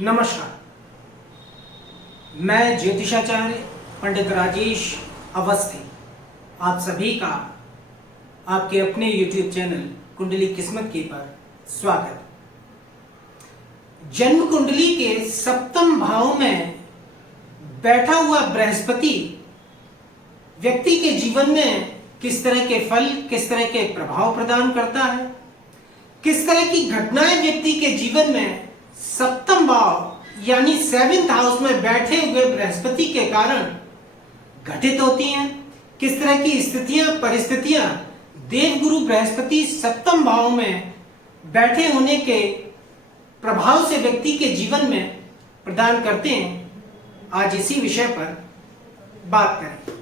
नमस्कार, मैं ज्योतिषाचार्य पंडित राजेश अवस्थी आप सभी का आपके अपने YouTube चैनल कुंडली किस्मत की पर स्वागत। जन्म कुंडली के सप्तम भाव में बैठा हुआ बृहस्पति व्यक्ति के जीवन में किस तरह के फल, किस तरह के प्रभाव प्रदान करता है, किस तरह की घटनाएं व्यक्ति के जीवन में सप्तम भाव यानी 7th हाउस में बैठे हुए बृहस्पति के कारण घटित होती हैं, किस तरह की स्थितियां परिस्थितियां देवगुरु बृहस्पति सप्तम भाव में बैठे होने के प्रभाव से व्यक्ति के जीवन में प्रदान करते हैं, आज इसी विषय पर बात करें।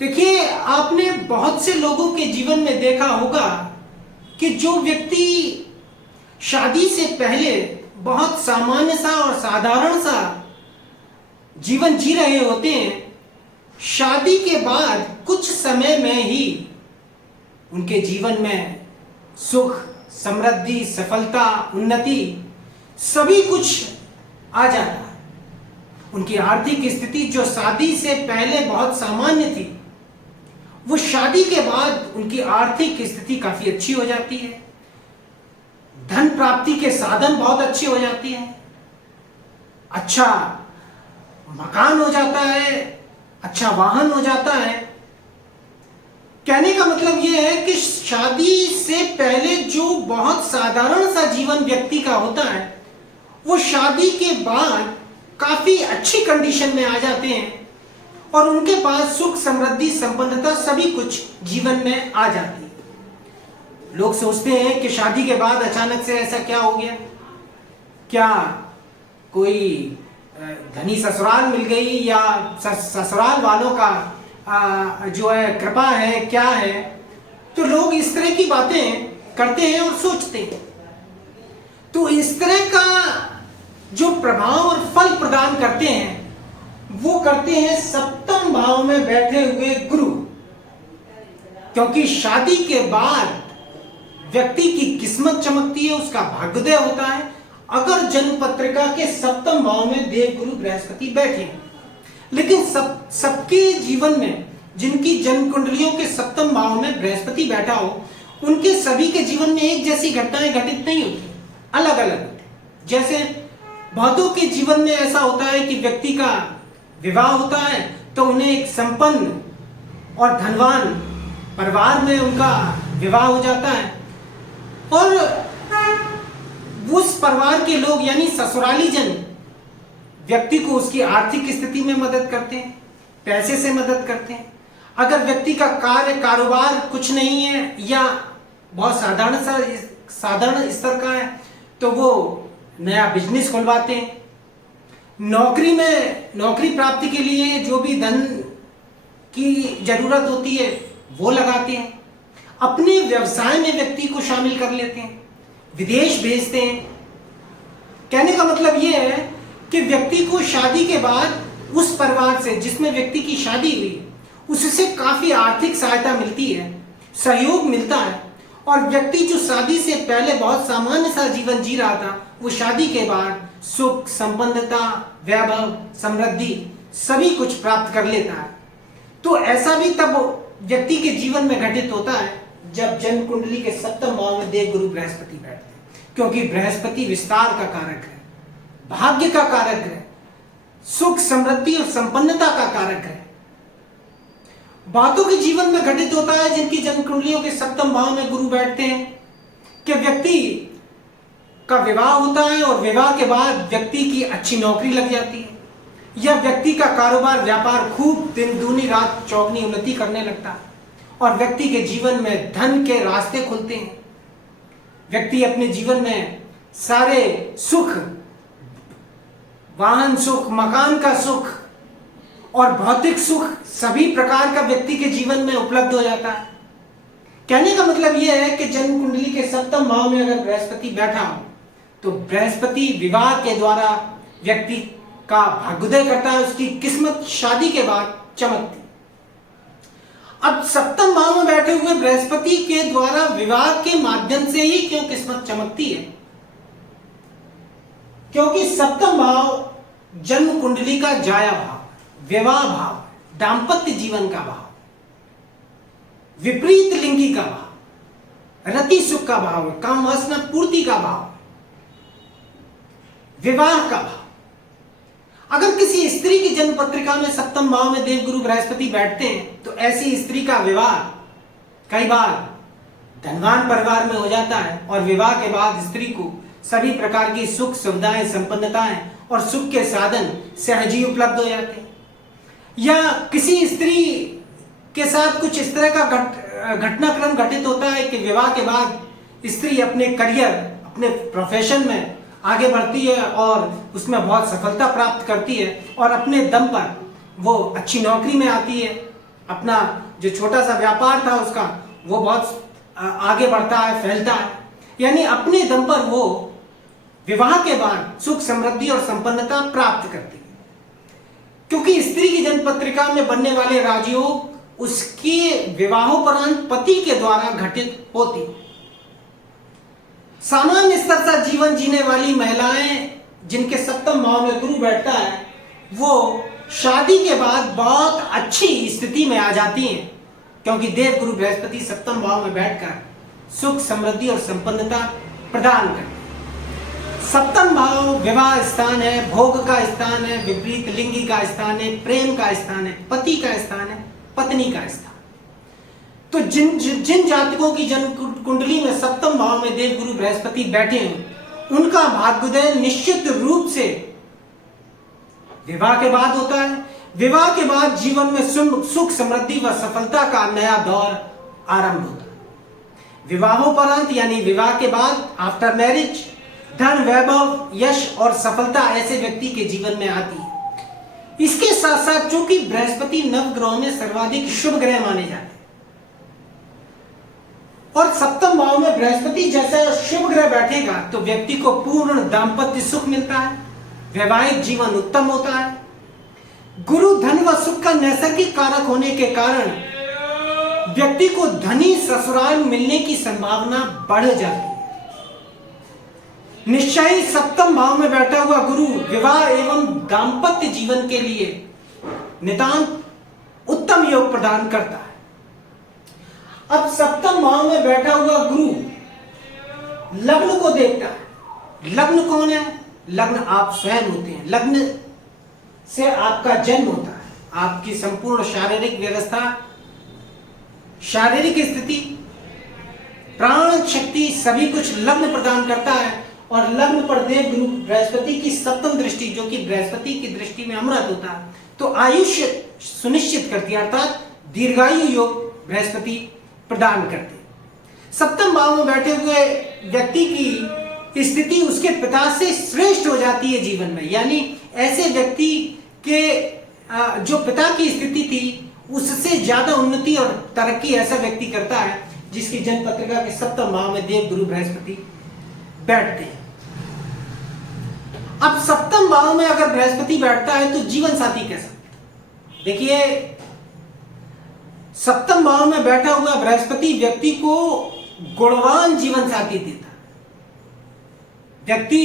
देखिए, आपने बहुत से लोगों के जीवन में देखा होगा कि जो व्यक्ति शादी से पहले बहुत सामान्य सा और साधारण सा जीवन जी रहे होते हैं, शादी के बाद कुछ समय में ही उनके जीवन में सुख, समृद्धि, सफलता, उन्नति सभी कुछ आ जाता है। उनकी आर्थिक स्थिति जो शादी से पहले बहुत सामान्य थी, वो शादी के बाद उनकी आर्थिक स्थिति काफी अच्छी हो जाती है। धन प्राप्ति के साधन बहुत अच्छे हो जाते हैं, अच्छा मकान हो जाता है, अच्छा वाहन हो जाता है। कहने का मतलब यह है कि शादी से पहले जो बहुत साधारण सा जीवन व्यक्ति का होता है, वो शादी के बाद काफी अच्छी कंडीशन में आ जाते हैं और उनके पास सुख, समृद्धि, संपन्नता सभी कुछ जीवन में आ जाती है। लोग सोचते हैं कि शादी के बाद अचानक से ऐसा क्या हो गया, क्या कोई धनी ससुराल मिल गई या ससुराल वालों का जो है कृपा है, क्या है। तो लोग इस तरह की बातें करते हैं और सोचते हैं। तो इस तरह का जो प्रभाव और फल प्रदान करते हैं वो करते हैं सप्तम भाव में बैठे हुए गुरु, क्योंकि शादी के बाद व्यक्ति की किस्मत चमकती है, उसका भाग्योदय होता है अगर जन्म पत्रिका के सप्तम भाव में देवगुरु बृहस्पति बैठे। लेकिन सबके जीवन में जिनकी जन्म कुंडलियों के सप्तम भाव में बृहस्पति बैठा हो, उनके सभी के जीवन में एक जैसी घटनाएं घटित नहीं होती, अलग अलग होती। जैसे बहुतों के जीवन में ऐसा होता है कि व्यक्ति का विवाह होता है तो उन्हें एक संपन्न और धनवान परिवार में उनका विवाह हो जाता है और उस परिवार के लोग यानी ससुराली जन व्यक्ति को उसकी आर्थिक स्थिति में मदद करते हैं, पैसे से मदद करते हैं। अगर व्यक्ति का कार्य कारोबार कुछ नहीं है या बहुत साधारण स्तर का है तो वो नया बिजनेस खुलवाते हैं। नौकरी प्राप्ति के लिए जो भी धन की जरूरत होती है वो लगाते हैं। अपने व्यवसाय में व्यक्ति को शामिल कर लेते हैं, विदेश भेजते हैं। कहने का मतलब यह है कि व्यक्ति को शादी के बाद उस परिवार से जिसमें व्यक्ति की शादी हुई उससे काफी आर्थिक सहायता मिलती है, सहयोग मिलता है और व्यक्ति जो शादी से पहले बहुत सामान्य सा जीवन जी रहा था वो शादी के बाद सुख, संपन्नता, वैभव, समृद्धि सभी कुछ प्राप्त कर लेता है। तो ऐसा भी तब व्यक्ति के जीवन में घटित होता है जब जन्म कुंडली के सप्तम भाव में देवगुरु बृहस्पति बैठते हैं, क्योंकि बृहस्पति विस्तार का कारक है, भाग्य का कारक है, सुख, समृद्धि और संपन्नता का कारक है। बातों के जीवन में घटित होता है जिनकी जन्म कुंडलियों के सप्तम भाव में गुरु बैठते हैं कि व्यक्ति का विवाह होता है और विवाह के बाद व्यक्ति की अच्छी नौकरी लग जाती है या व्यक्ति का कारोबार व्यापार खूब दिन दूनी रात चौगनी उन्नति करने लगता है और व्यक्ति के जीवन में धन के रास्ते खुलते हैं। व्यक्ति अपने जीवन में सारे सुख, वाहन सुख, मकान का सुख और भौतिक सुख सभी प्रकार का व्यक्ति के जीवन में उपलब्ध हो जाता है। कहने का मतलब यह है कि जन्म कुंडली के सप्तम भाव में अगर बृहस्पति बैठा हो तो बृहस्पति विवाह के द्वारा व्यक्ति का भाग्योदय करता है, उसकी किस्मत शादी के बाद चमकती। अब सप्तम भाव में बैठे हुए बृहस्पति के द्वारा विवाह के माध्यम से ही क्यों किस्मत चमकती है, क्योंकि सप्तम भाव जन्म कुंडली का जाया भाव, विवाह भाव, दाम्पत्य जीवन का भाव, विपरीत लिंगी का भाव, रति सुख का भाव है, काम वासना पूर्ति का भाव, विवाह का भाव। अगर किसी स्त्री की जन्म पत्रिका में सप्तम भाव में देवगुरु बृहस्पति बैठते हैं तो ऐसी स्त्री का विवाह कई बार धनवान परिवार में हो जाता है और विवाह के बाद स्त्री को सभी प्रकार की सुख सुविधाएं, संपन्नताएं और सुख के साधन सहज ही उपलब्ध हो जाते हैं। या किसी स्त्री के साथ कुछ इस तरह का घटनाक्रम घटित होता है कि विवाह के बाद स्त्री अपने करियर, अपने प्रोफेशन में आगे बढ़ती है और उसमें बहुत सफलता प्राप्त करती है और अपने दम पर वो अच्छी नौकरी में आती है, अपना जो छोटा सा व्यापार था उसका वो बहुत आगे बढ़ता है, फैलता है। यानी अपने दम पर वो विवाह के बाद सुख, समृद्धि और संपन्नता प्राप्त करती है, क्योंकि स्त्री की जन्म पत्रिका में बनने वाले राजयोग उसके विवाहोपरांत पति के द्वारा घटित होती। सामान्य स्तर का जीवन जीने वाली महिलाएं जिनके सप्तम भाव में गुरु बैठता है वो शादी के बाद बहुत अच्छी स्थिति में आ जाती हैं, क्योंकि देव गुरु बृहस्पति सप्तम भाव में बैठकर सुख, समृद्धि और संपन्नता प्रदान करते हैं। सप्तम भाव विवाह स्थान है, भोग का स्थान है, विपरीत लिंगी का स्थान है, प्रेम का स्थान है, पति का स्थान है, पत्नी का स्थान। तो जिन जातकों की जन्म कुंडली में सप्तम भाव में देव गुरु बृहस्पति बैठे हैं उनका भाग्योदय निश्चित रूप से विवाह के बाद होता है। विवाह के बाद जीवन में सुख, समृद्धि व सफलता का नया दौर आरंभ होता है। विवाहोपरांत यानी विवाह के बाद आफ्टर मैरिज धन, वैभव, यश और सफलता ऐसे व्यक्ति के जीवन में आती है। इसके साथ साथ चूंकि बृहस्पति नवग्रहों में सर्वाधिक शुभ ग्रह माने जाते हैं और सप्तम भाव में बृहस्पति जैसा शुभ ग्रह बैठेगा तो व्यक्ति को पूर्ण दाम्पत्य सुख मिलता है, वैवाहिक जीवन उत्तम होता है। गुरु धन व सुख का नैसर्गिक कारक होने के कारण व्यक्ति को धनी ससुराल मिलने की संभावना बढ़ जाती है। निश्चय ही सप्तम भाव में बैठा हुआ गुरु विवाह एवं दाम्पत्य जीवन के लिए नितांत उत्तम योग प्रदान करता है। अब सप्तम भाव में बैठा हुआ गुरु लग्न को देखता है। लग्न कौन है? लग्न आप स्वयं होते हैं। लग्न से आपका जन्म होता है, आपकी संपूर्ण शारीरिक व्यवस्था, शारीरिक स्थिति, प्राण शक्ति सभी कुछ लग्न प्रदान करता है। और लग्न पर देव गुरु बृहस्पति की सप्तम दृष्टि, जो कि बृहस्पति की दृष्टि में अमृत होता है, तो आयुष्य सुनिश्चित करती है, अर्थात दीर्घायु योग बृहस्पति प्रदान करते। सप्तम भाव में बैठे हुए व्यक्ति की स्थिति उसके पिता से श्रेष्ठ हो जाती है जीवन में। यानी ऐसे व्यक्ति के जो पिता की स्थिति थी उससे ज्यादा उन्नति और तरक्की ऐसा व्यक्ति करता है जिसकी जन्म पत्रिका के सप्तम भाव में देव गुरु बृहस्पति बैठते हैं। अब सप्तम भाव में अगर बृहस्पति बैठता है तो जीवन साथी कैसा? देखिए, सप्तम भाव में बैठा हुआ बृहस्पति व्यक्ति को गुणवान जीवन साथी देता है। व्यक्ति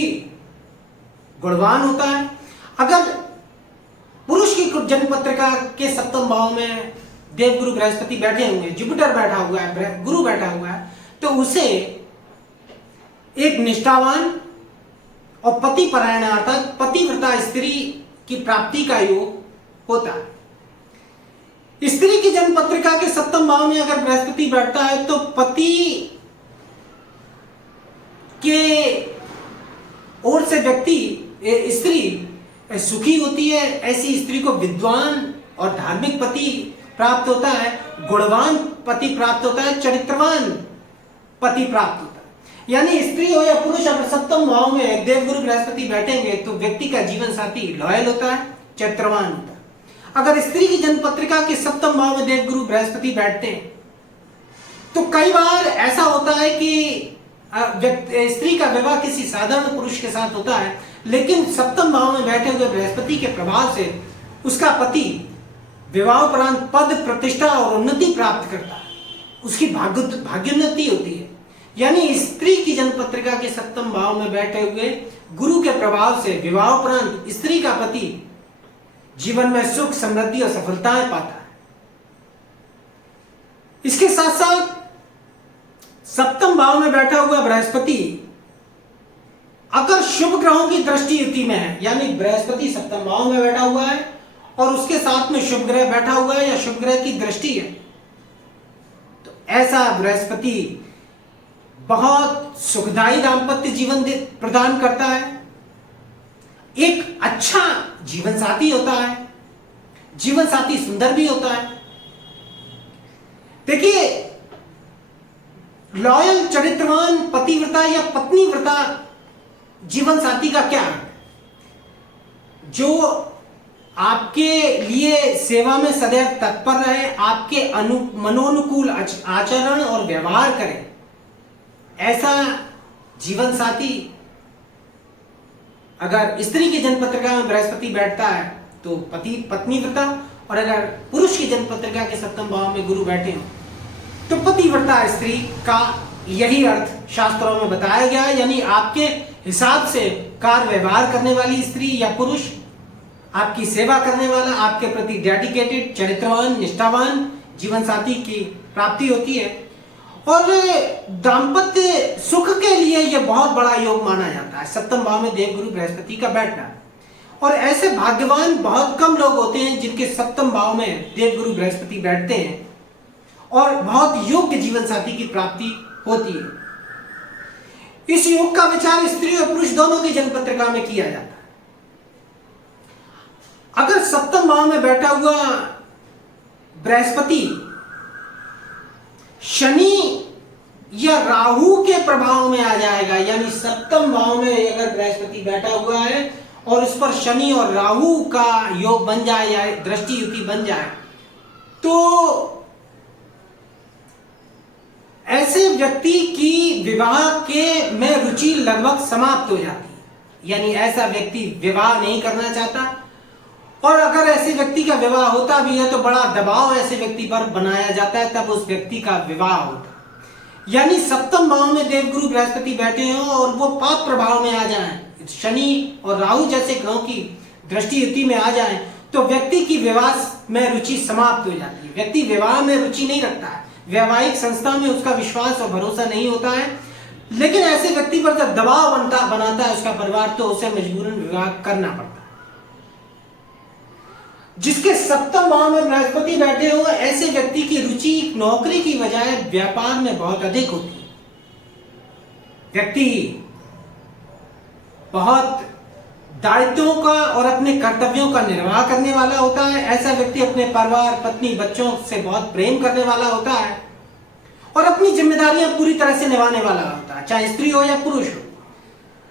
गुणवान होता है। अगर पुरुष की जन्म पत्रिका के सप्तम भाव में देवगुरु बृहस्पति बैठे हुए, जुपिटर बैठा हुआ है, गुरु बैठा हुआ है, तो उसे एक निष्ठावान और पति परायण अर्थात पतिव्रता स्त्री की प्राप्ति का योग होता है। स्त्री की जन्म पत्रिका के सप्तम भाव में अगर बृहस्पति बैठता है तो पति के ओर से व्यक्ति स्त्री सुखी होती है। ऐसी स्त्री को विद्वान और धार्मिक पति प्राप्त होता है, गुणवान पति प्राप्त होता है, चरित्रवान पति प्राप्त होता है। यानी स्त्री हो या पुरुष अगर सप्तम भाव में देवगुरु बृहस्पति बैठेंगे तो व्यक्ति का जीवन साथी लॉयल होता है, चरित्रवान होता है। अगर स्त्री की जन्म पत्रिका के सप्तम भाव में देवगुरु बृहस्पति बैठते हैं तो कई बार ऐसा होता है कि स्त्री का विवाह किसी साधारण पुरुष के साथ होता है, लेकिन सप्तम भाव में बैठे हुए बृहस्पति के प्रभाव से उसका पति विवाहोपरांत पद, प्रतिष्ठा और उन्नति प्राप्त करता है, उसकी भाग्योन्नति होती है। यानी स्त्री की जन्म पत्रिका के सप्तम भाव में बैठे हुए गुरु के प्रभाव से विवाहोपरांत स्त्री का पति जीवन में सुख, समृद्धि और सफलताएं पाता है। इसके साथ साथ सप्तम भाव में बैठा हुआ बृहस्पति अगर शुभ ग्रहों की दृष्टि युति में है, यानी बृहस्पति सप्तम भाव में बैठा हुआ है और उसके साथ में शुभ ग्रह बैठा हुआ है या शुभ ग्रह की दृष्टि है, तो ऐसा बृहस्पति बहुत सुखदायी दाम्पत्य जीवन प्रदान करता है, एक अच्छा जीवन साथी होता है, जीवन साथी सुंदर भी होता है। देखिए, लॉयल, चरित्रवान, पतिव्रता या पत्नीव्रता जीवन साथी का क्या है? जो आपके लिए सेवा में सदैव तत्पर रहे, आपके मनोनुकूल आचरण और व्यवहार करे, ऐसा जीवन साथी अगर स्त्री की जन्म पत्रिका में बृहस्पति बैठता है तो पति पत्नीव्रता, और अगर पुरुष की जन्म पत्रिका के सप्तम भाव में गुरु बैठे हो तो पतिव्रता स्त्री का यही अर्थ शास्त्रों में बताया गया है। यानी आपके हिसाब से कार्य व्यवहार करने वाली स्त्री या पुरुष, आपकी सेवा करने वाला, आपके प्रति डेडिकेटेड, चरित्रवान, निष्ठावान जीवन साथी की प्राप्ति होती है। और दाम्पत्य सुख के लिए यह बहुत बड़ा योग माना जाता है सप्तम भाव में देवगुरु बृहस्पति का बैठना। और ऐसे भाग्यवान बहुत कम लोग होते हैं जिनके सप्तम भाव में देवगुरु बृहस्पति बैठते हैं और बहुत योग्य जीवन साथी की प्राप्ति होती है। इस योग का विचार स्त्री और पुरुष दोनों की जन्म पत्रिका में किया जाता है। अगर सप्तम भाव में बैठा हुआ बृहस्पति शनि या राहु के प्रभाव में आ जाएगा, यानी सप्तम भाव में अगर बृहस्पति बैठा हुआ है और उस पर शनि और राहु का योग बन जाए या दृष्टि युति बन जाए, तो ऐसे व्यक्ति की विवाह के में रुचि लगभग समाप्त हो जाती है। यानी ऐसा व्यक्ति विवाह नहीं करना चाहता, और अगर ऐसे व्यक्ति का विवाह होता भी है तो बड़ा दबाव ऐसे व्यक्ति पर बनाया जाता है, तब उस व्यक्ति का विवाह होता है। यानी सप्तम भाव में देवगुरु बृहस्पति बैठे हो और वो पाप प्रभाव में आ जाएं, शनि और राहु जैसे ग्रहों की दृष्टि युति में आ जाएं, तो व्यक्ति की विवाह में रुचि समाप्त हो जाती है। व्यक्ति विवाह में रुचि नहीं रखता है, वैवाहिक संस्था में उसका विश्वास और भरोसा नहीं होता है। लेकिन ऐसे व्यक्ति पर जब दबाव बनाता है उसका परिवार, तो उसे मजबूरन विवाह करना पड़ता है। जिसके सप्तम भाव में बृहस्पति बैठे हो, ऐसे व्यक्ति की रुचि नौकरी की बजाय व्यापार में बहुत अधिक होती है। व्यक्ति बहुत दायित्वों का और अपने कर्तव्यों का निर्वाह करने वाला होता है। ऐसा व्यक्ति अपने परिवार, पत्नी, बच्चों से बहुत प्रेम करने वाला होता है और अपनी जिम्मेदारियां पूरी तरह से निभाने वाला होता है, चाहे स्त्री हो या पुरुष हो।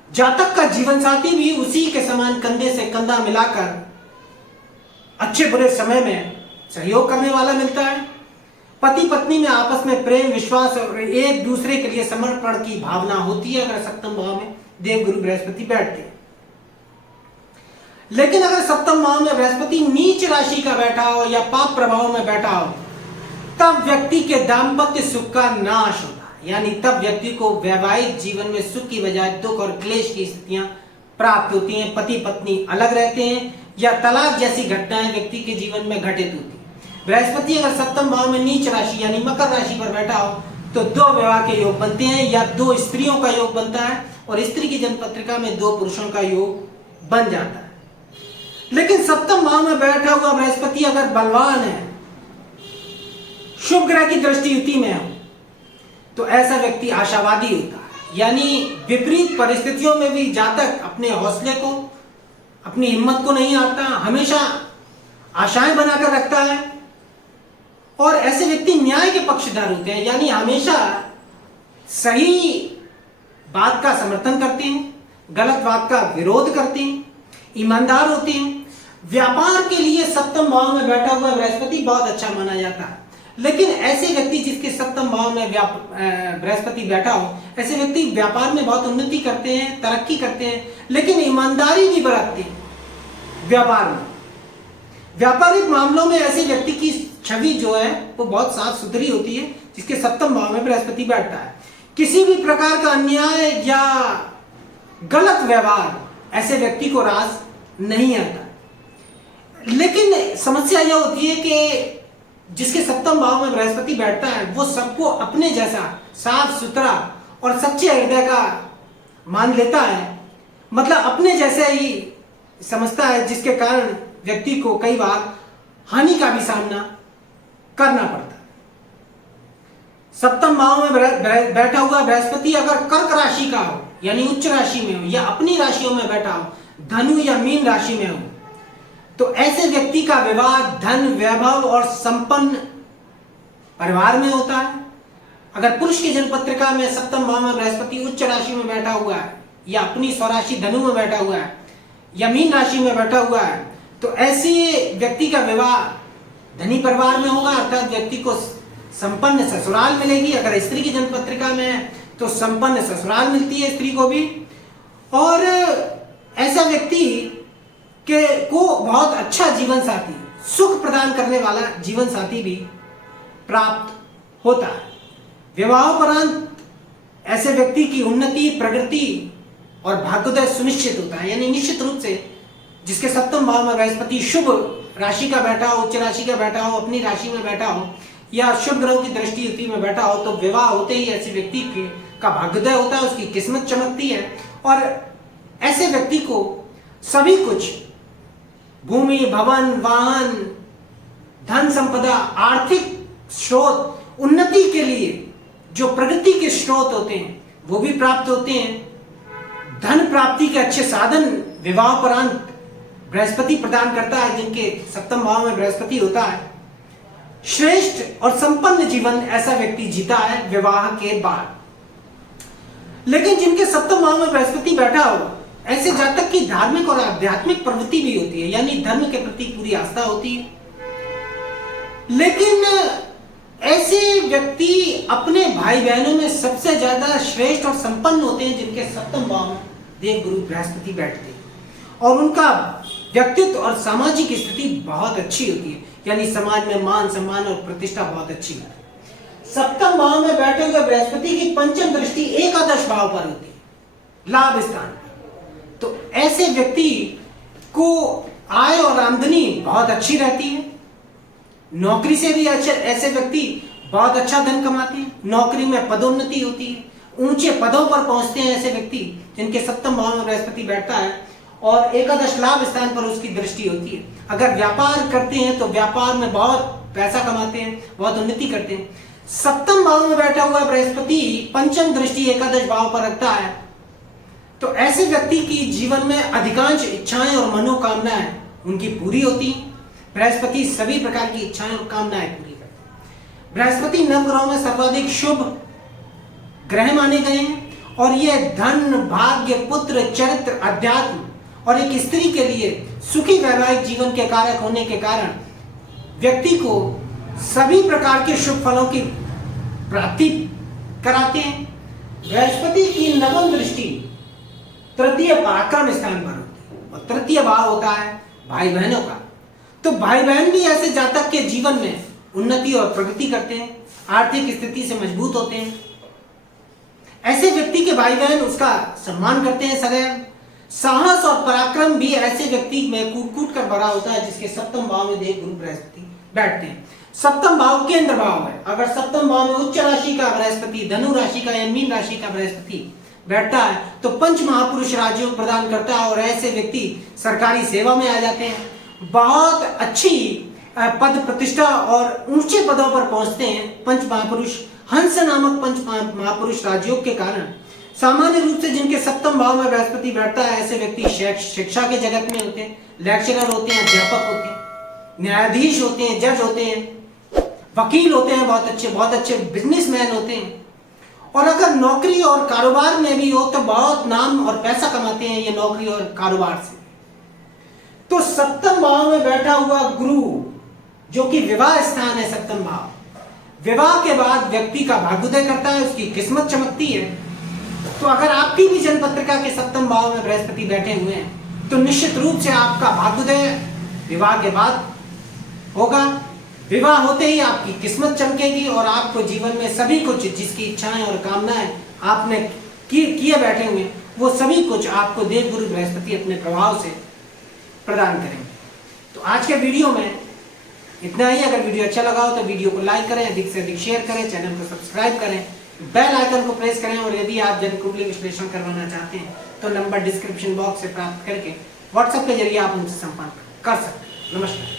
जातक का जीवन साथी भी उसी के समान कंधे से कंधा मिलाकर अच्छे बुरे समय में सहयोग करने वाला मिलता है। पति पत्नी में आपस में प्रेम, विश्वास और एक दूसरे के लिए समर्पण की भावना होती है अगर सप्तम भाव में देवगुरु बृहस्पति बैठते हैं। लेकिन अगर सप्तम भाव में बृहस्पति नीच राशि का बैठा हो या पाप प्रभाव में बैठा हो, तब व्यक्ति के दाम्पत्य सुख का नाश होता है। यानी तब व्यक्ति को वैवाहिक जीवन में सुख की बजाय दुख और क्लेश की स्थितियां प्राप्त होती हैं। पति पत्नी अलग रहते हैं या तलाक जैसी घटनाएं व्यक्ति के जीवन में घटित होती है। बृहस्पति अगर सप्तम भाव में नीच राशि यानी मकर राशि पर बैठा हो तो दो विवाह के योग बनते हैं या दो स्त्रियों का योग बनता है, और स्त्री की जन्म पत्रिका में दो पुरुषों का योग बन जाता है। लेकिन सप्तम भाव में बैठा हुआ बृहस्पति अगर बलवान है, शुभ ग्रह की दृष्टि युति में हो, तो ऐसा व्यक्ति आशावादी होता है। यानी विपरीत परिस्थितियों में भी जातक अपने हौसले को, अपनी हिम्मत को नहीं हारता, हमेशा आशाएं बनाकर रखता है। और ऐसे व्यक्ति न्याय के पक्षधर होते हैं, यानी हमेशा सही बात का समर्थन करते हैं, गलत बात का विरोध करते हैं, ईमानदार होते हैं। व्यापार के लिए सप्तम भाव में बैठा हुआ बृहस्पति बहुत अच्छा माना जाता है। लेकिन ऐसे व्यक्ति जिसके सप्तम भाव में बृहस्पति बैठा हो, ऐसे व्यक्ति व्यापार में बहुत उन्नति करते हैं, तरक्की करते हैं, लेकिन ईमानदारी भी बरतते हैं व्यापार में। व्यापारिक मामलों में ऐसे व्यक्ति की छवि जो है वो बहुत साफ सुथरी होती है जिसके सप्तम भाव में बृहस्पति बैठता है। किसी भी प्रकार का अन्याय या गलत व्यवहार ऐसे व्यक्ति को रास नहीं आता। लेकिन समस्या यह होती है कि जिसके सप्तम भाव में बृहस्पति बैठता है वो सबको अपने जैसा साफ सुथरा और सच्चे हृदय का मान लेता है, मतलब अपने जैसे ही समझता है, जिसके कारण व्यक्ति को कई बार हानि का भी सामना करना पड़ता है। सप्तम भाव में बैठा हुआ बृहस्पति अगर कर्क राशि का हो यानी उच्च राशि में हो या अपनी राशियों में बैठा हो, धनु या मीन राशि में हो, तो ऐसे व्यक्ति का विवाह धन वैभव और संपन्न परिवार में होता है। अगर पुरुष की जन्म पत्रिका में सप्तम भाव में बृहस्पति उच्च राशि में बैठा हुआ है या अपनी स्वराशि धनु में बैठा हुआ है या मीन राशि में बैठा हुआ है, तो ऐसे व्यक्ति का विवाह धनी परिवार में होगा, अर्थात व्यक्ति को संपन्न ससुराल मिलेगी। अगर स्त्री की जन्म पत्रिका में है तो संपन्न ससुराल मिलती है स्त्री को भी, और ऐसा व्यक्ति को बहुत अच्छा जीवन साथी, सुख प्रदान करने वाला जीवन साथी भी प्राप्त होता है। विवाहोपरांत ऐसे व्यक्ति की उन्नति, प्रगति और भाग्योदय सुनिश्चित होता है। यानी निश्चित रूप से जिसके सप्तम भाव में बृहस्पति शुभ राशि का बैठा हो, उच्च राशि का बैठा हो, अपनी राशि में बैठा हो या शुभ ग्रहों की दृष्टि युति में बैठा हो, तो विवाह होते ही ऐसे व्यक्ति का भाग्योदय होता है, उसकी किस्मत चमकती है और ऐसे व्यक्ति को सभी कुछ भूमि, भवन, वाहन, धन संपदा, आर्थिक स्रोत, उन्नति के लिए जो प्रगति के स्रोत होते हैं वो भी प्राप्त होते हैं। धन प्राप्ति के अच्छे साधन विवाहोपरांत बृहस्पति प्रदान करता है। जिनके सप्तम भाव में बृहस्पति होता है, श्रेष्ठ और संपन्न जीवन ऐसा व्यक्ति जीता है विवाह के बाद। लेकिन जिनके सप्तम भाव में बृहस्पति बैठा हो, ऐसे जातक की धार्मिक और आध्यात्मिक प्रवृत्ति भी होती है, यानी धर्म के प्रति पूरी आस्था होती है। लेकिन ऐसे व्यक्ति अपने भाई बहनों में सबसे ज्यादा श्रेष्ठ और संपन्न होते हैं जिनके सप्तम भाव में देवगुरु बृहस्पति बैठते हैं और उनका व्यक्तित्व और सामाजिक स्थिति बहुत अच्छी होती है, यानी समाज में मान सम्मान और प्रतिष्ठा बहुत अच्छी होती है। सप्तम भाव में बैठे हुए बृहस्पति की पंचम दृष्टि एकादश भाव पर होती है, लाभ स्थान पर। तो ऐसे व्यक्ति को आय और आमदनी बहुत अच्छी रहती है। नौकरी से भी ऐसे व्यक्ति बहुत अच्छा धन कमाते हैं, नौकरी में पदोन्नति होती है, ऊंचे पदों पर पहुंचते हैं ऐसे व्यक्ति जिनके सप्तम भाव में बृहस्पति बैठता है और एकादश लाभ स्थान पर उसकी दृष्टि होती है। अगर व्यापार करते हैं तो व्यापार में बहुत पैसा कमाते हैं, बहुत उन्नति करते हैं। सप्तम भाव में बैठा हुआ बृहस्पति पंचम दृष्टि एकादश भाव पर रखता है, तो ऐसे व्यक्ति की जीवन में अधिकांश इच्छाएं और मनोकामनाएं उनकी पूरी होती हैं। बृहस्पति सभी प्रकार की इच्छाएं और कामनाएं पूरी करते हैं। बृहस्पति नवग्रहों में सर्वाधिक शुभ ग्रह माने गए हैं और यह धन, भाग्य, पुत्र, चरित्र, अध्यात्म और एक स्त्री के लिए सुखी वैवाहिक जीवन के कारक होने के कारण व्यक्ति को सभी प्रकार के शुभ फलों की प्राप्ति कराते हैं। बृहस्पति की नवम दृष्टि तृतीय पराक्रम स्थान पर होती है और तृतीय भाव होता है भाई बहनों का। तो भाई बहन भी ऐसे जातक के जीवन में उन्नति और प्रगति करते हैं, आर्थिक स्थिति से मजबूत होते हैं। ऐसे व्यक्ति के भाई बहन उसका सम्मान करते हैं सदैव। साहस और पराक्रम भी ऐसे व्यक्ति में कूट कूट कर भरा होता है जिसके सप्तम भाव में देव गुरु बृहस्पति बैठते हैं। सप्तम भाव केंद्र भाव है। अगर सप्तम भाव में उच्च राशि का बृहस्पति, धनु राशि का या मीन राशि का बृहस्पति बैठता है तो पंच महापुरुष राजयोग प्रदान करता है और ऐसे व्यक्ति सरकारी सेवा में आ जाते हैं, बहुत अच्छी पद प्रतिष्ठा और ऊंचे पदों पर पहुंचते हैं। पंच महापुरुष हंस नामक पंच महापुरुष राजयोग के कारण सामान्य रूप से जिनके सप्तम भाव में बृहस्पति बैठता है ऐसे व्यक्ति शिक्षा के जगत में होते हैं, लेक्चरर होते हैं, अध्यापक होते हैं, न्यायाधीश होते हैं, जज होते हैं, वकील होते हैं, बहुत अच्छे बिजनेसमैन होते हैं। और अगर नौकरी और कारोबार में भी हो तो बहुत नाम और पैसा कमाते हैं ये नौकरी और कारोबार से। तो सप्तम भाव में बैठा हुआ गुरु जो कि विवाह स्थान है, सप्तम भाव, विवाह के बाद व्यक्ति का भाग्योदय करता है, उसकी किस्मत चमकती है। तो अगर आपकी भी जन्म पत्रिका के सप्तम भाव में बृहस्पति बैठे हुए हैं तो निश्चित रूप से आपका भाग्योदय विवाह के बाद होगा। विवाह होते ही आपकी किस्मत चमकेगी और आपको जीवन में सभी कुछ जिसकी इच्छाएं और कामनाएं आपने किए बैठे हुए वो सभी कुछ आपको देवगुरु बृहस्पति अपने प्रभाव से प्रदान करेंगे। तो आज के वीडियो में इतना ही। अगर वीडियो अच्छा लगा हो तो वीडियो को लाइक करें, अधिक से अधिक शेयर करें, चैनल को सब्सक्राइब करें, बेल आइकन को प्रेस करें और यदि आप जन कुंडली विश्लेषण करवाना चाहते हैं तो नंबर डिस्क्रिप्शन बॉक्स से प्राप्त करके व्हाट्सएप के जरिए आप उनसे संपर्क कर सकते हैं। नमस्कार।